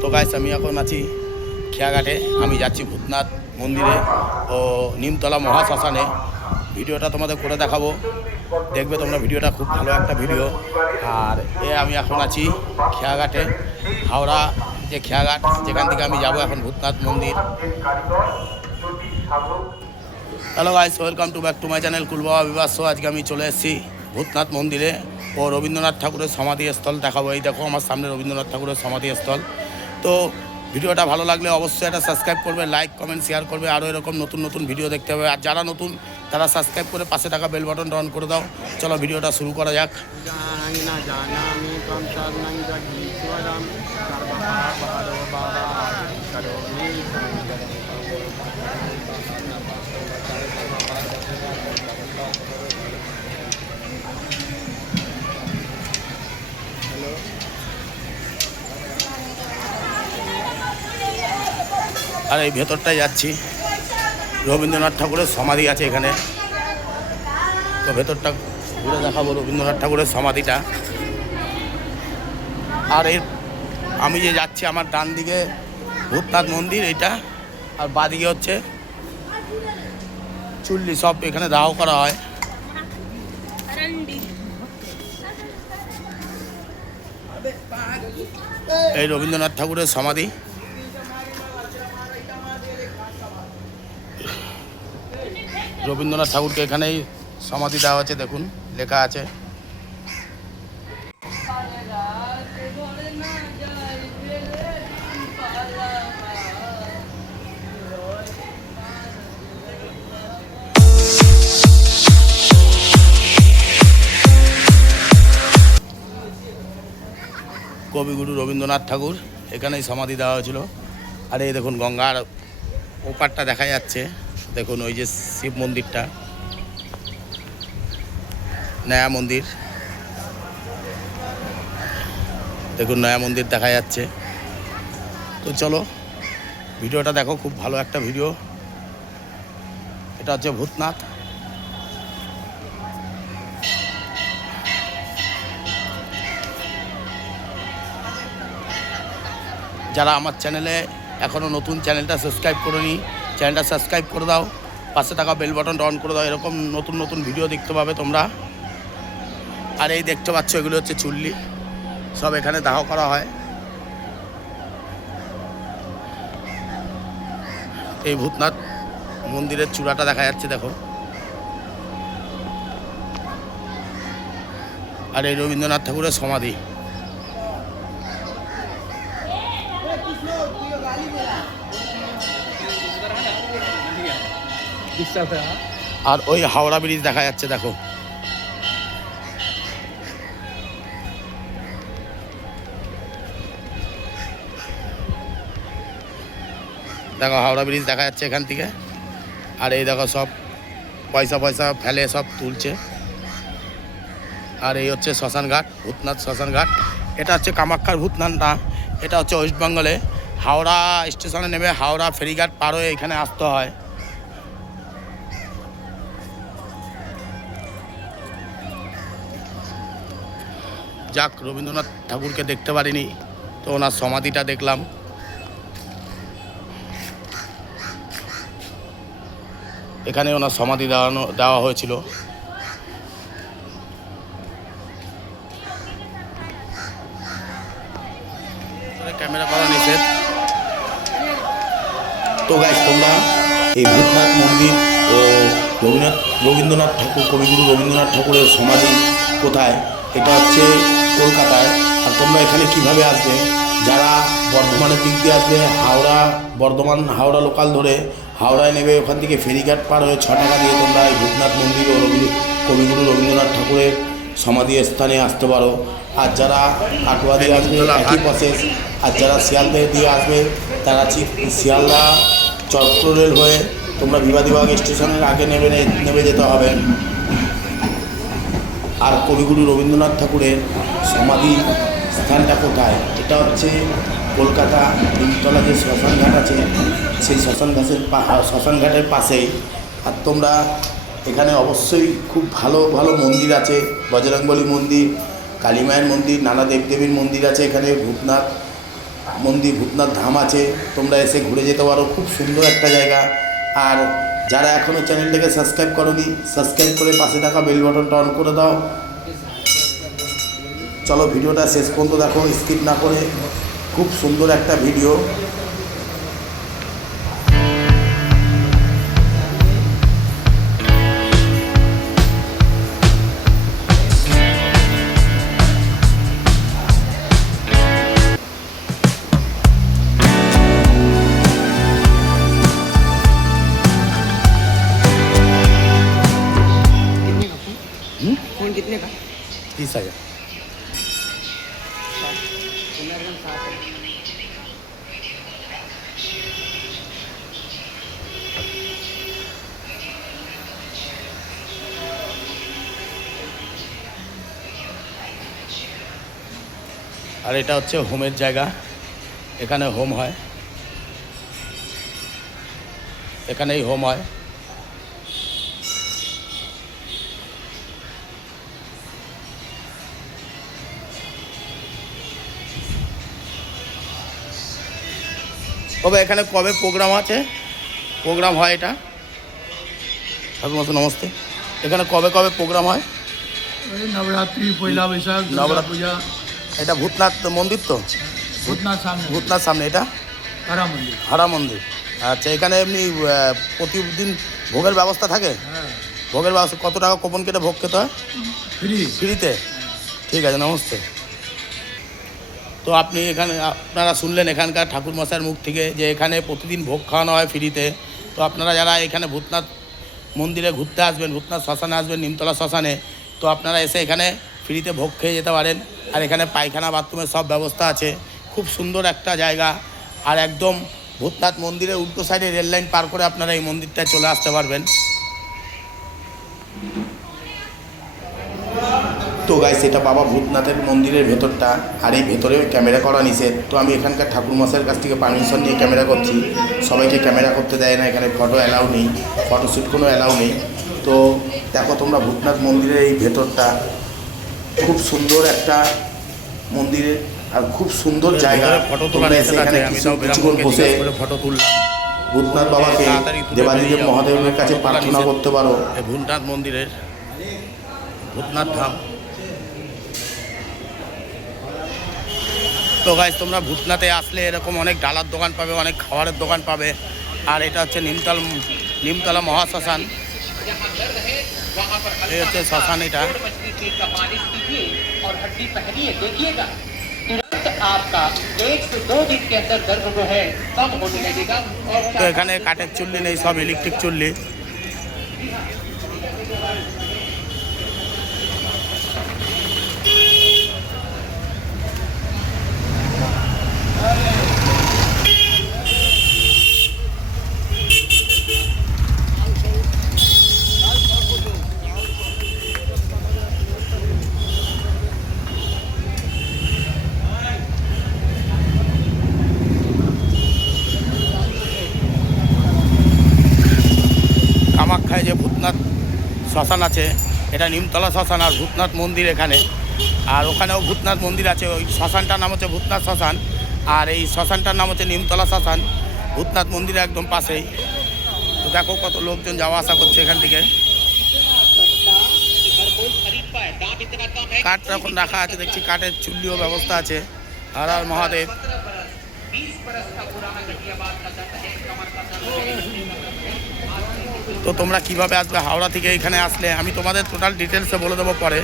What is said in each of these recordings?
তো গাইস আমি এখন আছি খেয়াঘাটে। আমি যাচ্ছি ভূতনাথ মন্দিরে ও নিমতলা মহাশ্মশানে। ভিডিওটা তোমাদের করে দেখাবো। দেখবে তোমরা ভিডিওটা খুব ভালো একটা ভিডিও। আর এ আমি এখন আছি খেয়াঘাটে। হাওড়া যে খেয়াঘাট, যেখান থেকে আমি যাব এখন ভূতনাথ মন্দির। Hello guys welcome to back to my channel Kulbaba Bibas আজকে আমি চলে এসেছি ভূতনাথ মন্দিরে। ও রবীন্দ্রনাথ ঠাকুরের সমাধিস্থল দেখাবো। এই দেখো, আমার সামনে রবীন্দ্রনাথ ঠাকুরের সমাধিস্থল। তো ভিডিওটা ভালো লাগলে অবশ্যই একটা সাবস্ক্রাইব করবে লাইক কমেন্ট শেয়ার করবে। আরও এরকম নতুন নতুন ভিডিও দেখতে হবে। আর যারা নতুন, তারা সাবস্ক্রাইব করে পাশে টাকা বেল বাটন অন করে দাও। চলো ভিডিওটা শুরু করা যাক। জানা আর এই ভেতরটায় যাচ্ছি। রবীন্দ্রনাথ ঠাকুরের সমাধি আছে এখানে। তো ভেতরটা ঘুরে দেখাবো রবীন্দ্রনাথ ঠাকুরের সমাধিটা। আর এর আমি যে যাচ্ছি আমার ডান দিকে ভূতনাথ মন্দির এটা আর বাদিকে হচ্ছে চুল্লি সব এখানে দাহ করা হয়। এই রবীন্দ্রনাথ ঠাকুরের সমাধি। রবীন্দ্রনাথ ঠাকুরকে এখানেই সমাধি দেওয়া আছে দেখুন, লেখা আছে। কবিগুরু রবীন্দ্রনাথ ঠাকুর এখানেই সমাধি দেওয়া হয়েছিল। আর এই দেখুন, গঙ্গার ওপারটা দেখা যাচ্ছে। দেখুন, ওই যে শিব মন্দিরটা, নয়া মন্দির। দেখুন, নয়া মন্দির দেখা যাচ্ছে। তো চলো, ভিডিওটা দেখো, খুব ভালো একটা ভিডিও। এটা হচ্ছে ভূতনাথ। যারা আমার চ্যানেলে এখনও নতুন, চ্যানেলটা সাবস্ক্রাইব করোনি চ্যানেলটা সাবস্ক্রাইব করে দাও, পাশে থাকা বেল বাটনটা অন করে দাও, এরকম নতুন নতুন ভিডিও দেখতে পাবে তোমরা। আর এই দেখতে পাচ্ছ এগুলো হচ্ছে চুল্লি, সব এখানে দাহ করা হয়। এই ভূতনাথ মন্দিরের চূড়াটা দেখা যাচ্ছে, দেখো। আর এই রবীন্দ্রনাথ ঠাকুরের সমাধি। আর ওই হাওড়া ব্রিজ দেখা যাচ্ছে, দেখো। দেখো, হাওড়া ব্রিজ দেখা যাচ্ছে এখান থেকে। আর এই দেখো সব পয়সা পয়সা ফেলে সব তুলছে। আর এই হচ্ছে শ্মশান ঘাট, ভূতনাথ শ্মশান ঘাট। এটা হচ্ছে কামাখ্যার ভূতনাথ না এটা হচ্ছে ওয়েস্ট বেঙ্গলে। হাওড়া স্টেশনে নেমে হাওড়া ফেরিঘাট পার হয়ে এখানে আসতে হয়। যাক, রবীন্দ্রনাথ ঠাকুরকে দেখতে পারিনি, তো ওনার সমাধিটা দেখলাম। এখানে ওনার সমাধি দেওয়ানো, দেওয়া হয়েছিল। ক্যামেরা তো গাইস তোমরা এই ভূতনাথ মন্দির ও রবীন্দ্রনাথ রবীন্দ্রনাথ ঠাকুর, কবিগুরু রবীন্দ্রনাথ ঠাকুরের সমাধি কোথায়? এটা হচ্ছে কলকাতায়। আর তোমরা এখানে কীভাবে আসবে? যারা বর্ধমানের দিক দিয়ে আসবে, হাওড়া, বর্ধমান, হাওড়া লোকাল ধরে হাওড়ায় নেবে, ওখান থেকে ফেরিঘাট পার হয়ে ছ টাকা দিয়ে তোমরা এই ভূতনাথ মন্দির ও রবীন্দ্র কবিগুরু রবীন্দ্রনাথ ঠাকুরের সমাধি স্থানে আসতে পারো। আর যারা কাটোয়া দিয়ে আসবে, একই প্রসেস আর যারা শিয়ালদা দিয়ে আসবে, তারা শিয়ালদা চক্র রেল হয়ে তোমরা বিবাদীবাগ স্টেশনের আগে নেমে নেমে যেতে হবে। আর কবিগুরু রবীন্দ্রনাথ ঠাকুরের সমাধি স্থানটা কোথায়? এটা হচ্ছে কলকাতা নিমতলা যে শ্মশানঘাট আছে, সেই শ্মশান ঘাটের পা- শ্মশান পাশেই। আর তোমরা এখানে অবশ্যই খুব ভালো ভালো মন্দির আছে, বজরংবলী মন্দির, কালী মায়ের মন্দির, নানা দেবদেবীর মন্দির আছে এখানে, ভূতনাথ মন্দির, ভূতনাথ ধাম আছে। তোমরা এসে ঘুরে যেতে পারো, খুব সুন্দর একটা জায়গা। আর যারা এখনও চ্যানেলটাকে সাবস্ক্রাইব করনি, সাবস্ক্রাইব করে পাশে থাকা বেল বাটনটা অন করে দাও। চলো ভিডিওটা শেষ পর্যন্ত দেখো, স্কিপ না করে খুব সুন্দর একটা ভিডিও। फोन हम्म? फोन कितने का तीस हजार कैमरा सात है আর এটা হচ্ছে হোমের জায়গা এখানে হোম হয় এখানেই হোম হয় তবে এখানে কবে প্রোগ্রাম আছে? প্রোগ্রাম হয় এটা? ঠাকুর মতো নমস্তে। এখানে কবে কবে প্রোগ্রাম হয়? নবরাত্রি পয়লা বৈশাখ নবরাত্রি। পূজা। এটা ভূতনাথ মন্দির তো? ভূতনাথ সামনে। ভূতনাথ সামনে এটা? মন্দির। হারা মন্দির। আচ্ছা এখানে এমনি প্রতিদিন ভোগের ব্যবস্থা থাকে? হ্যাঁ। ভোগের ব্যবস্থা কত টাকা কোপন কেটে ভোগ খেতে হয়? ফ্রি। ফ্রিতে? ঠিক আছে নমস্তে। তো আপনি এখানে, আপনারা শুনলেন এখানকার ঠাকুর মশাইয়ের মুখ থেকে যে এখানে প্রতিদিন ভোগ খাওয়ানো হয় ফ্রিতে। তো আপনারা যারা এখানে ভূতনাথ মন্দিরে ঘুরতে আসবেন, ভূতনাথ শ্মশানে আসবেন, নিমতলা শ্মশানে, তো আপনারা এসে এখানে ফ্রিতে ভোগ খেয়ে যেতে পারেন। আর এখানে পায়খানা, বাথরুমের সব ব্যবস্থা আছে। খুব সুন্দর একটা জায়গা। আর একদম ভূতনাথ মন্দিরের উল্টো সাইডে রেল লাইন পার করে আপনারা এই মন্দিরটায় চলে আসতে পারবেন। তো গাইস এটা বাবা ভূতনাথের মন্দিরের ভেতরটা আর এই ভেতরে ক্যামেরা করা নিষেধ। তো আমি এখানকার ঠাকুর মশাইয়ের কাছ থেকে পারমিশন নিয়ে ক্যামেরা করছি। সবাইকে ক্যামেরা করতে দেয় না এখানে ফটো অ্যালাউ নেই ফটোশ্যুট কোনো অ্যালাউ নেই। তো দেখো তোমরা ভূতনাথ মন্দিরের এই ভেতরটা খুব সুন্দর একটা মন্দিরের আর খুব সুন্দর জায়গা। ফটো তোলা এখানে কিছুক্ষণ বসে ফটো তুললাম। ভূতনাথ বাবাকে দেবাদিদেব মহাদেবের কাছে প্রার্থনা করতে পারো। ভূতনাথ মন্দিরের ভূতনাথ ধাম। তো গাইজ তোমরা ভূতনাথে আসলে এরকম অনেক ডালার দোকান পাবে, অনেক খাবারের দোকান পাবে। আর এটা হচ্ছে নিমতলা নিমতলা মহাশ্মশান এই হচ্ছে শ্মশান এটা। তো এখানে কাঠের চুল্লি নেই, সব ইলেকট্রিক চুল্লি। কামাখ্যায় যে ভূতনাথ শ্মশান আছে, এটা নিমতলা শ্মশান আর ভূতনাথ মন্দির এখানে। আর ওখানেও ভূতনাথ মন্দির আছে, ওই শ্মশানটার নাম হচ্ছে ভূতনাথ শ্মশান। আর এই শ্মশানটার নাম হচ্ছে নিমতলা শ্মশান, ভূতনাথ মন্দিরের একদম পাশেই। তো দেখো কত লোকজন যাওয়া আসা করছে এখান থেকে। কাঠ এখন রাখা আছে, দেখছি কাঠের চুল্লিও ব্যবস্থা আছে। হর হর মহাদেব। তো তোমরা কীভাবে আসবে হাওড়া থেকে এখানে আসলে? আমি তোমাদের টোটাল ডিটেলসে বলে দেবো পরে।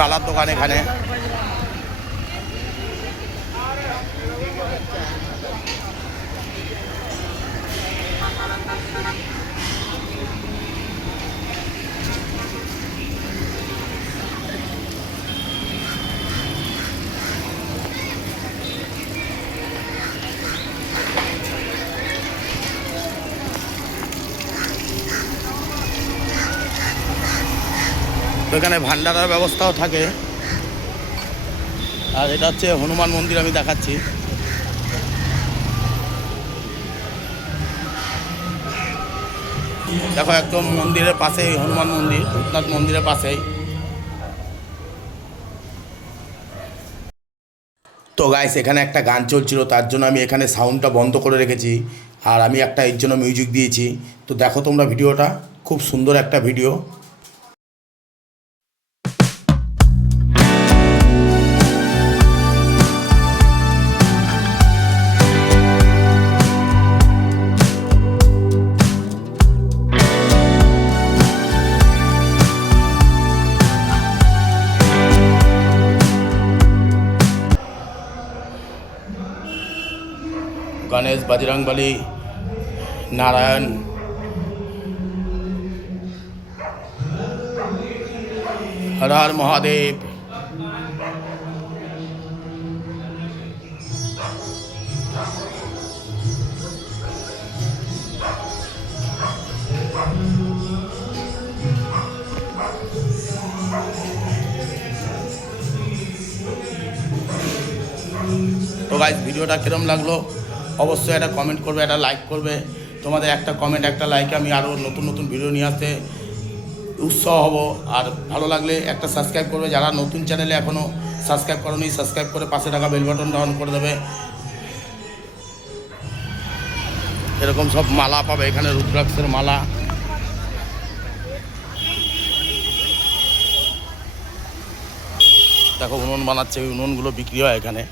ডালার দোকান এখানে। ওইখানে ভান্ডারার ব্যবস্থাও থাকে। আর এটা হচ্ছে হনুমান মন্দির আমি দেখাচ্ছি। দেখো একদম মন্দিরের পাশেই, হনুমান মন্দির ভূতনাথ মন্দিরের পাশেই। তো গাইস এখানে একটা গান চলছিল, তার জন্য আমি এখানে সাউন্ডটা বন্ধ করে রেখেছি। আর আমি একটা এর জন্য মিউজিক দিয়েছি। তো দেখো তোমরা ভিডিওটা খুব সুন্দর একটা ভিডিও গণেশ বজরংবলী নারায়ণ হর হর মহাদেব তো গাইজ ভিডিওটা কিরম লাগল? অবশ্যই একটা কমেন্ট করবে, একটা লাইক করবে। তোমাদের একটা কমেন্ট একটা লাইকে আমি আরও নতুন নতুন ভিডিও নিয়ে আসতে উৎসাহ হব। আর ভালো লাগলে একটা সাবস্ক্রাইব করবে। যারা নতুন চ্যানেলে এখনও সাবস্ক্রাইব করনি সাবস্ক্রাইব করে পাশে টাকা বেল বাটন ডাউন করে দেবে। এরকম সব মালা পাবে, এখানে রুদ্রাক্ষের মালা। দেখো উনুন বানাচ্ছে, ওই উনুনগুলো বিক্রি হয় এখানে।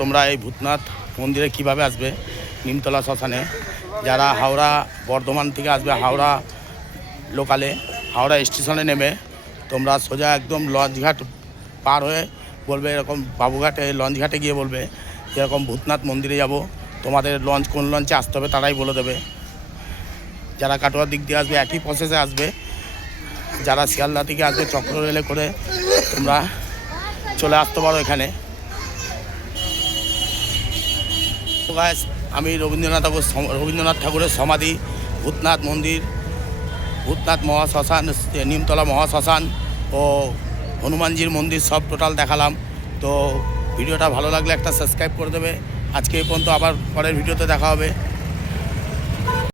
তোমরা এই ভূতনাথ মন্দিরে কীভাবে আসবে? নিমতলা শ্মশানে। যারা হাওড়া, বর্ধমান থেকে আসবে, হাওড়া লোকালে, হাওড়া স্টেশনে নেমে তোমরা সোজা একদম লঞ্চঘাট পার হয়ে বলবে এরকম বাবুঘাটে লঞ্চঘাটে গিয়ে বলবে, এরকম ভূতনাথ মন্দিরে যাব। তোমাদের লঞ্চ কোন লঞ্চে আসতে হবে তারাই বলে দেবে। যারা কাটোয়ার দিক দিয়ে আসবে, একই প্রসেসে আসবে। যারা শিয়ালদা থেকে আসবে চক্র রেলে করে তোমরা চলে আসতে পারো এখানে। Guys, আমি রবীন্দ্রনাথ ঠাকুর রবীন্দ্রনাথ ঠাকুরের সমাধি ভূতনাথ মন্দির ভূতনাথ মহাশ্মশান নিমতলা মহাশ্মশান ও হনুমানজির মন্দির সব টোটাল দেখালাম। তো ভিডিওটা ভালো লাগলে একটা সাবস্ক্রাইব করে দেবে। আজকে এই পর্যন্ত আবার পরের ভিডিওতে দেখা হবে।